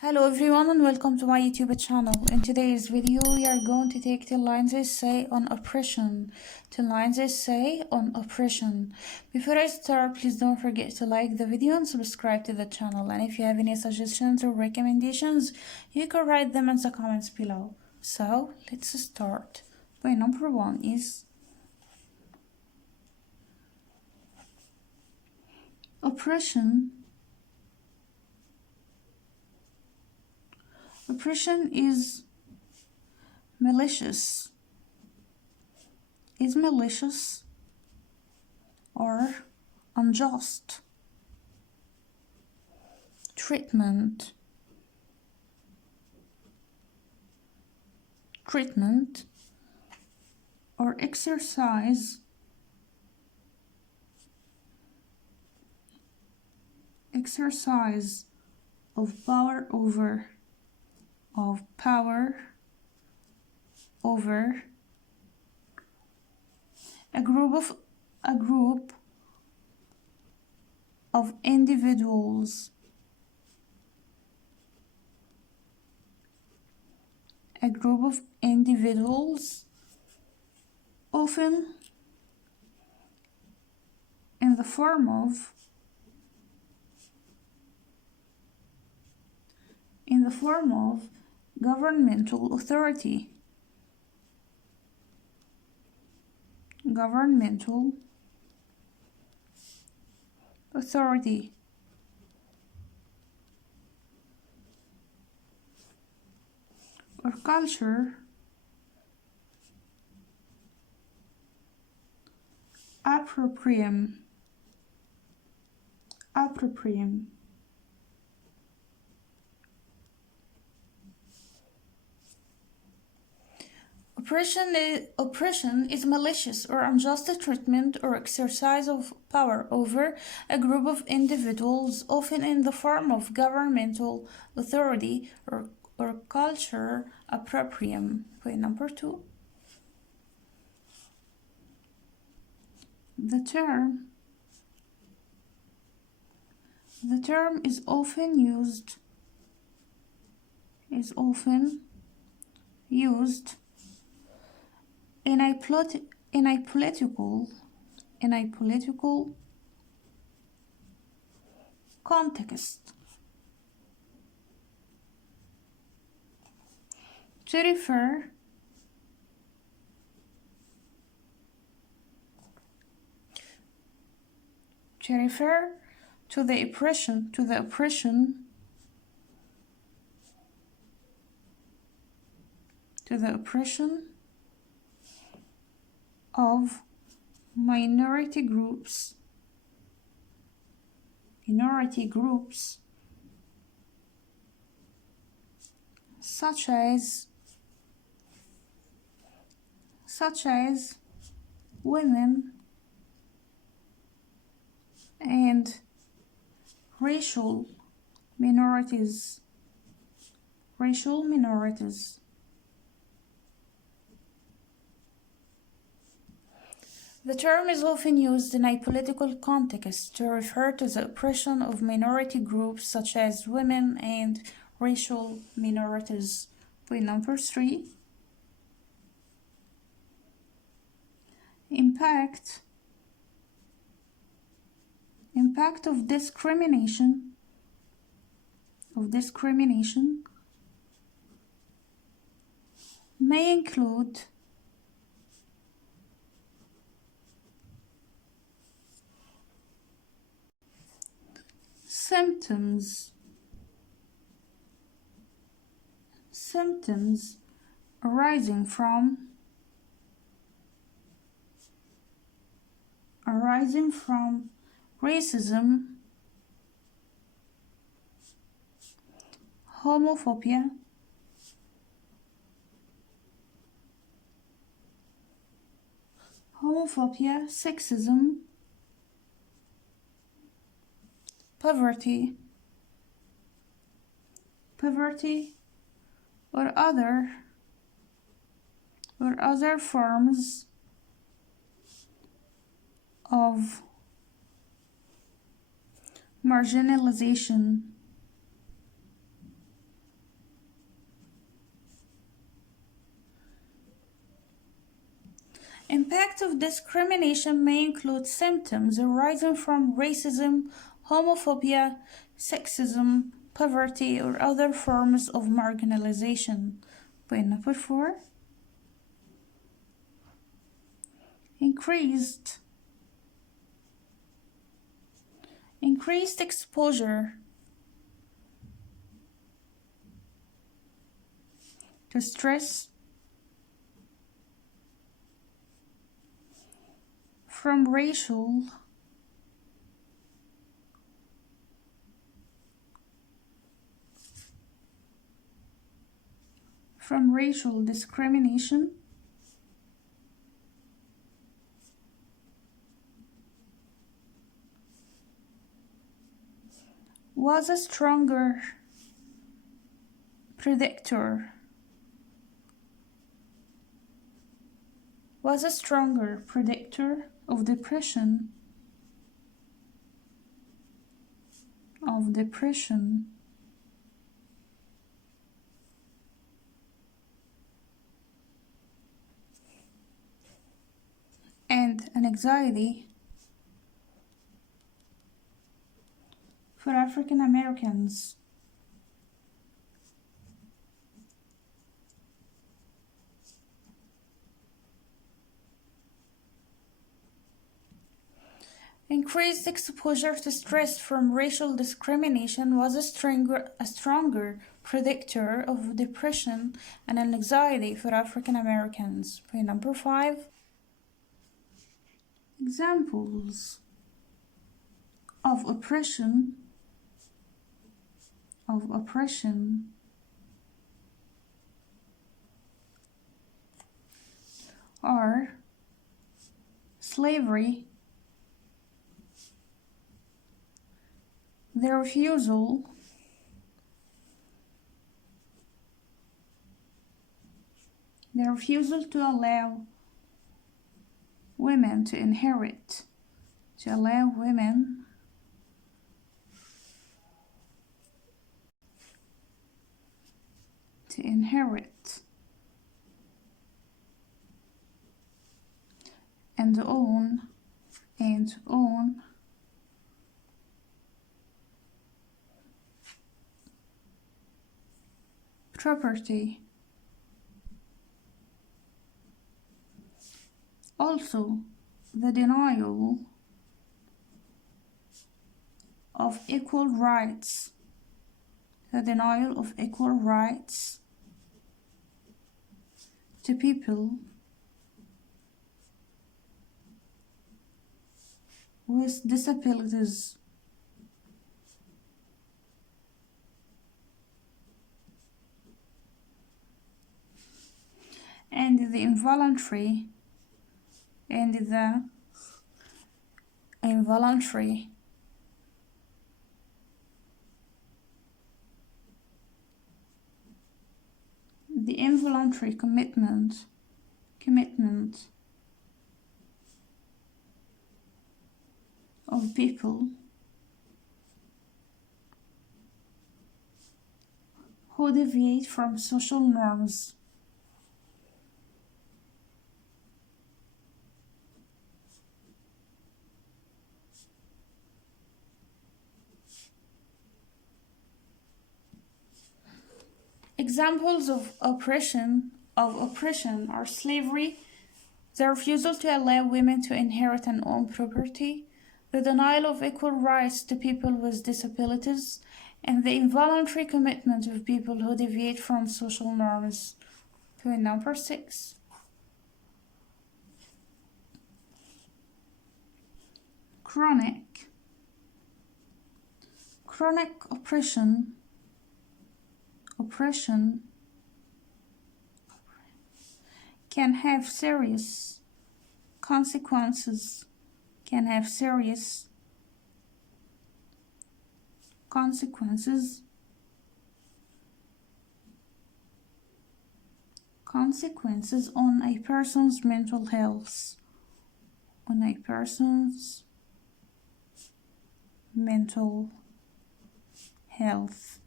Hello everyone and welcome to my YouTube channel. In today's video we are going to take 10 lines essay on oppression. 10 lines essay on oppression. Before I start, please don't forget to like the video and subscribe to the channel. And if you have any suggestions or recommendations, you can write them in the comments below. So let's start. Point number 1 is oppression. Oppression is malicious. Is malicious or unjust treatment or exercise of power over a group of individuals, often in the form of governmental authority. Or culture appropriate. Oppression is malicious or unjust treatment or exercise of power over a group of individuals, often in the form of governmental authority or culture appropriate. Point number 2. The term is often used in a political context to refer to the oppression of minority groups such as women and racial minorities. The term is often used in a political context to refer to the oppression of minority groups such as women and racial minorities. Point number 3. Impact of discrimination may include symptoms arising from racism, homophobia, sexism, poverty, or other forms of marginalization. Impact of discrimination may include symptoms arising from racism, homophobia, sexism, poverty, or other forms of marginalization. Point number 4. Increased exposure to stress from racial discrimination was a stronger predictor of depression and anxiety for African Americans. Increased exposure to stress from racial discrimination was a stronger predictor of depression and anxiety for African Americans. Point number 5. Examples of oppression are slavery, the refusal to allow women to inherit, and own property. Also, the denial of equal rights to people with disabilities. And the involuntary commitment of people who deviate from social norms. Examples of oppression are slavery, the refusal to allow women to inherit and own property, the denial of equal rights to people with disabilities, and the involuntary commitment of people who deviate from social norms. Point number 6. Chronic oppression can have serious consequences on a person's mental health.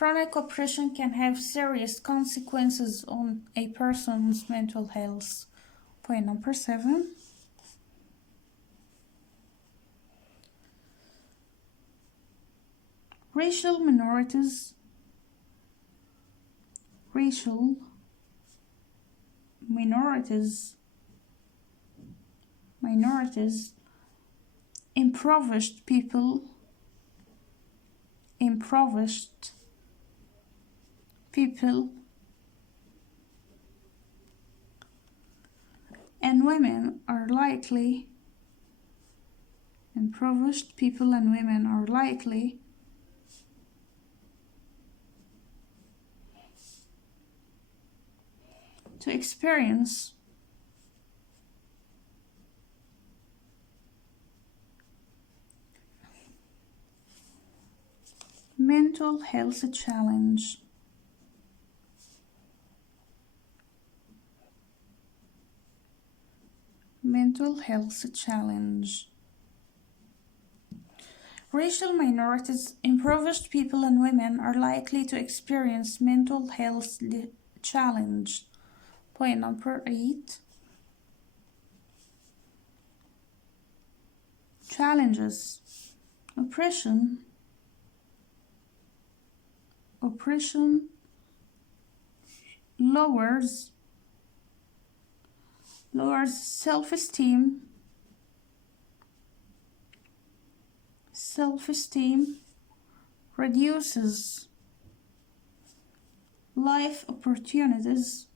Chronic oppression can have serious consequences on a person's mental health. Point number 7. Racial minorities impoverished people and women are likely to experience mental health challenge. Racial minorities, impoverished people, and women are likely to experience mental health challenge. Point number 8. Challenges. Oppression lowers self-esteem, reduces life opportunities,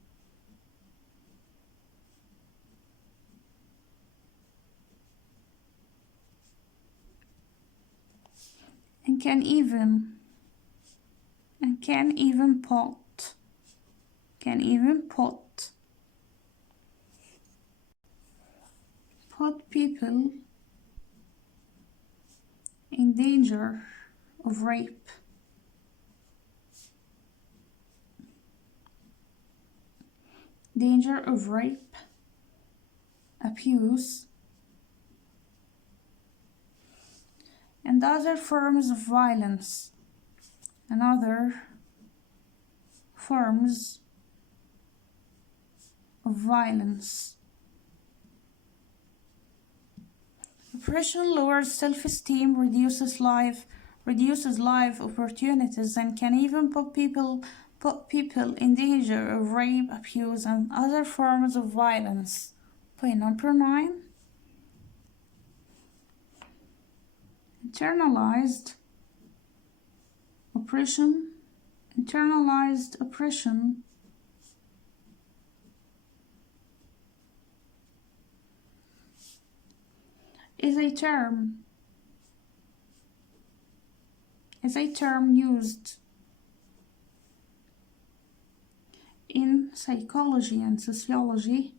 and can even put people in danger of rape. Abuse, and other forms of violence. Oppression lowers self-esteem, reduces life opportunities, and can even put people in danger of rape, abuse, and other forms of violence. Point number 9. Internalized oppression is a term used in psychology and sociology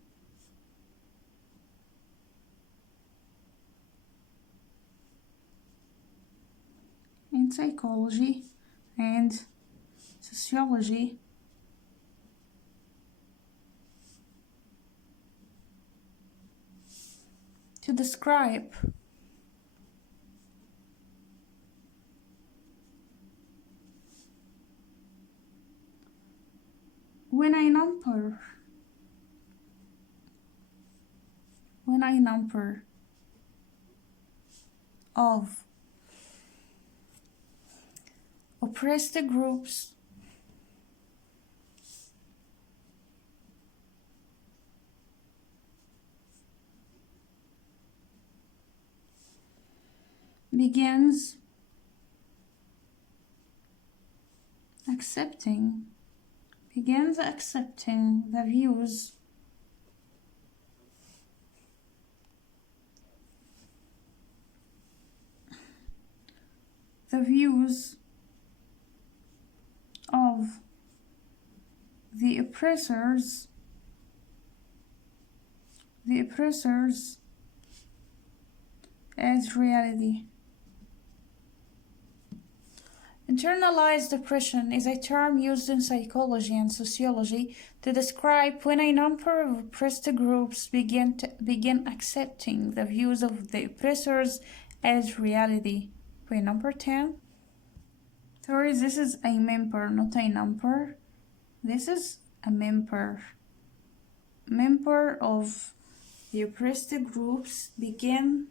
to describe when a number of oppressed groups begins accepting the views of the oppressors as reality. Internalized oppression is a term used in psychology and sociology to describe when a number of oppressed groups begin accepting the views of the oppressors as reality. Point number 10. Sorry, this is a member, not a number. This is a member. Member of the oppressed groups begins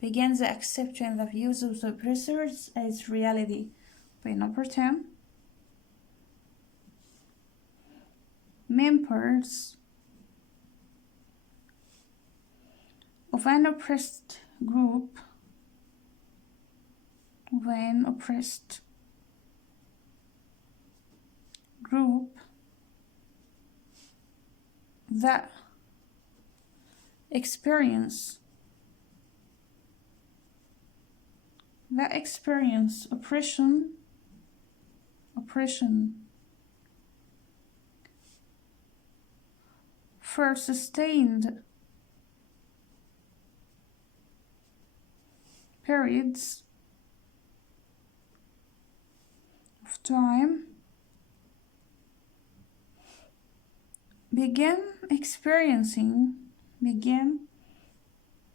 the accepting the views of the oppressors as reality. By number 10, members of an oppressed group that experience oppression for sustained periods of time begin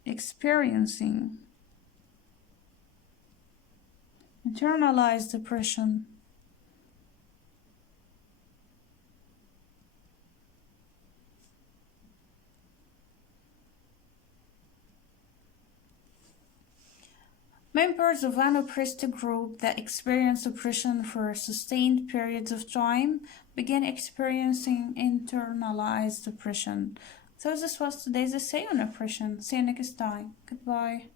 experiencing internalized oppression. Members of an oppressed group that experience oppression for sustained periods of time begin experiencing internalized oppression. So this was today's essay on oppression. See you next time. Goodbye.